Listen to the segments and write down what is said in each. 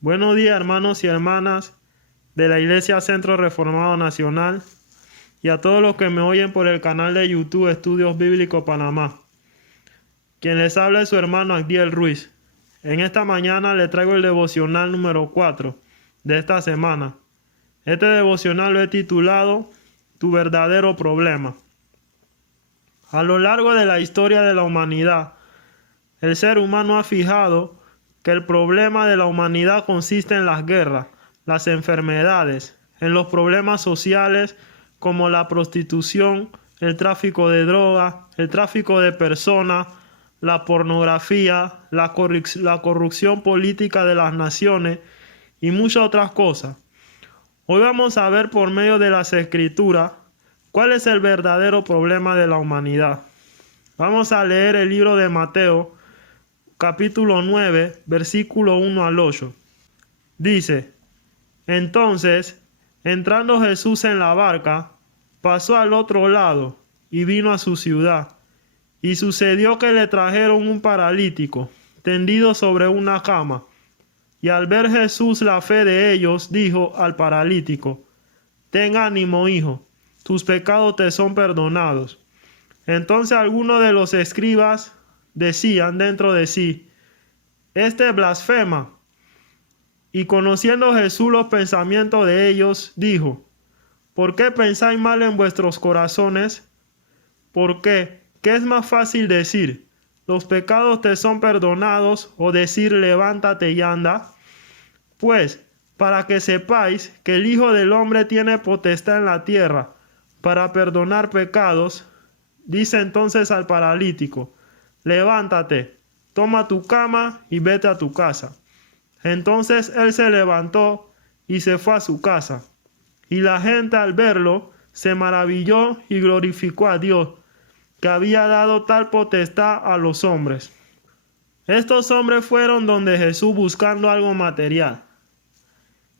Buenos días, hermanos y hermanas de la Iglesia Centro Reformado Nacional y a todos los que me oyen por el canal de YouTube Estudios Bíblicos Panamá. Quien les habla es su hermano Agdiel Ruiz. En esta mañana le traigo el devocional número 4 de esta semana. Este devocional lo he titulado Tu verdadero problema. A lo largo de la historia de la humanidad, el ser humano ha fijado que el problema de la humanidad consiste en las guerras, las enfermedades, en los problemas sociales como la prostitución, el tráfico de drogas, el tráfico de personas, la pornografía, la corrupción política de las naciones y muchas otras cosas. Hoy vamos a ver por medio de las Escrituras cuál es el verdadero problema de la humanidad. Vamos a leer el libro de Mateo, capítulo 9, versículo 1 al 8. Dice: Entonces, entrando Jesús en la barca, pasó al otro lado y vino a su ciudad. Y sucedió que le trajeron un paralítico, tendido sobre una cama. Y al ver Jesús la fe de ellos, dijo al paralítico: Ten ánimo, hijo, tus pecados te son perdonados. Entonces algunos de los escribas decían dentro de sí: Este blasfema. Y conociendo Jesús los pensamientos de ellos, dijo: ¿Por qué pensáis mal en vuestros corazones? ¿Por qué? ¿Qué es más fácil decir: los pecados te son perdonados, o decir: levántate y anda? Pues, para que sepáis que el Hijo del Hombre tiene potestad en la tierra para perdonar pecados, dice entonces al paralítico: levántate, toma tu cama y vete a tu casa. Entonces él se levantó y se fue a su casa. Y la gente al verlo se maravilló y glorificó a Dios, que había dado tal potestad a los hombres. Estos hombres fueron donde Jesús buscando algo material.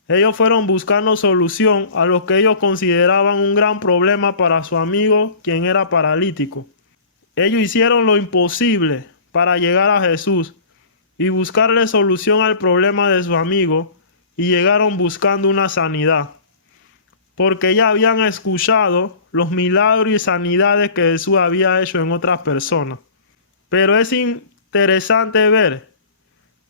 Ellos fueron buscando solución a lo que ellos consideraban un gran problema para su amigo, quien era paralítico. Ellos hicieron lo imposible para llegar a Jesús y buscarle solución al problema de su amigo, y llegaron buscando una sanidad, porque ya habían escuchado los milagros y sanidades que Jesús había hecho en otras personas. Pero es interesante ver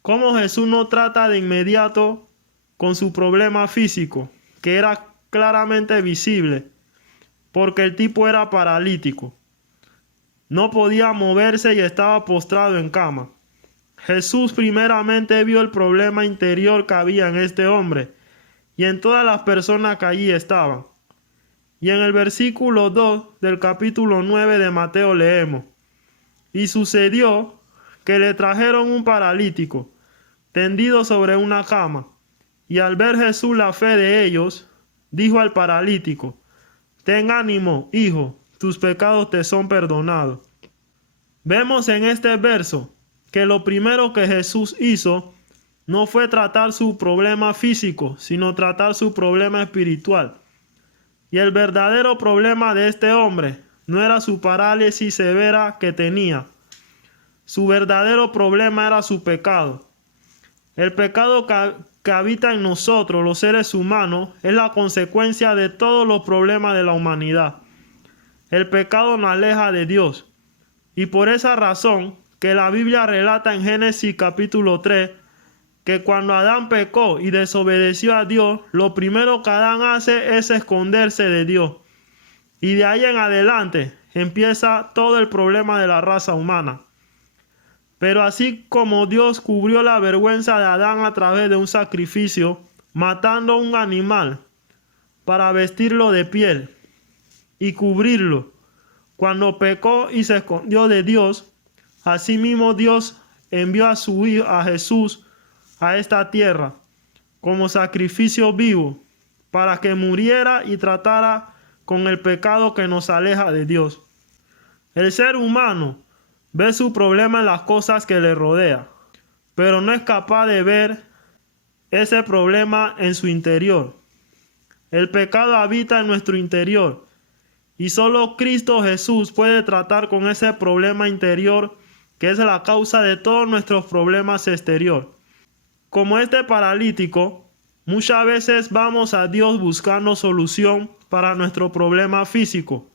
cómo Jesús no trata de inmediato con su problema físico, que era claramente visible, porque el tipo era paralítico. No podía moverse y estaba postrado en cama. Jesús primeramente vio el problema interior que había en este hombre y en todas las personas que allí estaban. Y en el versículo 2 del capítulo 9 de Mateo leemos: Y sucedió que le trajeron un paralítico, tendido sobre una cama. Y al ver Jesús la fe de ellos, dijo al paralítico: Ten ánimo, hijo, tus pecados te son perdonados. Vemos en este verso que lo primero que Jesús hizo no fue tratar su problema físico, sino tratar su problema espiritual. Y el verdadero problema de este hombre no era su parálisis severa que tenía. Su verdadero problema era su pecado. El pecado que habita en nosotros, los seres humanos, es la consecuencia de todos los problemas de la humanidad. El pecado nos aleja de Dios. Y por esa razón que la Biblia relata en Génesis capítulo 3, que cuando Adán pecó y desobedeció a Dios, lo primero que Adán hace es esconderse de Dios. Y de ahí en adelante empieza todo el problema de la raza humana. Pero así como Dios cubrió la vergüenza de Adán a través de un sacrificio, matando un animal para vestirlo de piel y cubrirlo, cuando pecó y se escondió de Dios, asimismo Dios envió a su Hijo, a Jesús, a esta tierra como sacrificio vivo, para que muriera y tratara con el pecado que nos aleja de Dios. El ser humano ve su problema en las cosas que le rodea, pero no es capaz de ver ese problema en su interior. El pecado habita en nuestro interior y solo Cristo Jesús puede tratar con ese problema interior que es la causa de todos nuestros problemas exteriores. Como este paralítico, muchas veces vamos a Dios buscando solución para nuestro problema físico,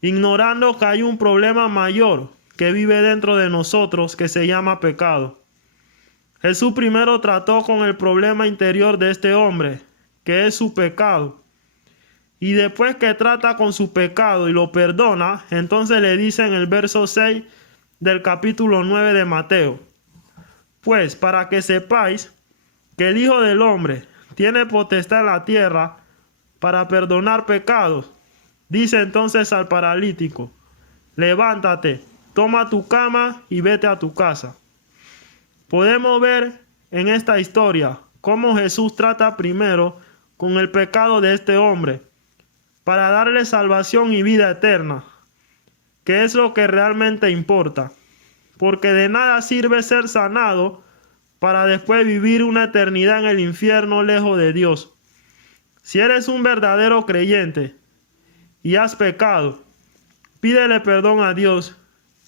ignorando que hay un problema mayor que vive dentro de nosotros que se llama pecado. Jesús primero trató con el problema interior de este hombre, que es su pecado. Y después que trata con su pecado y lo perdona, entonces le dice en el verso 6 del capítulo 9 de Mateo: pues para que sepáis que el Hijo del Hombre tiene potestad en la tierra para perdonar pecados, dice entonces al paralítico: levántate, toma tu cama y vete a tu casa. Podemos ver en esta historia cómo Jesús trata primero con el pecado de este hombre para darle salvación y vida eterna, que es lo que realmente importa, porque de nada sirve ser sanado para después vivir una eternidad en el infierno lejos de Dios. Si eres un verdadero creyente y has pecado, pídele perdón a Dios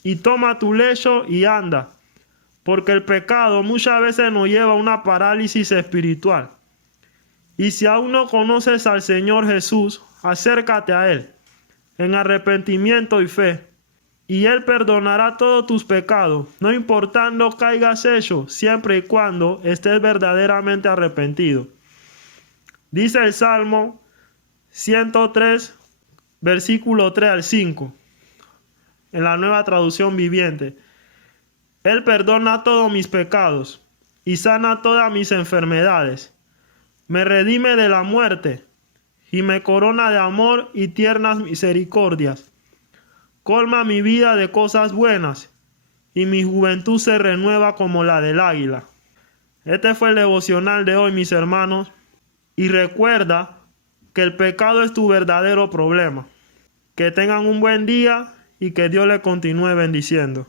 y toma tu lecho y anda, porque el pecado muchas veces nos lleva a una parálisis espiritual. Y si aún no conoces al Señor Jesús, acércate a Él en arrepentimiento y fe, y Él perdonará todos tus pecados, no importando que hayas hecho, siempre y cuando estés verdaderamente arrepentido. Dice el Salmo 103, versículo 3 al 5, en la Nueva Traducción Viviente: Él perdona todos mis pecados y sana todas mis enfermedades. Me redime de la muerte y me corona de amor y tiernas misericordias. Colma mi vida de cosas buenas y mi juventud se renueva como la del águila. Este fue el devocional de hoy, mis hermanos, y recuerda que el pecado es tu verdadero problema. Que tengan un buen día y que Dios les continúe bendiciendo.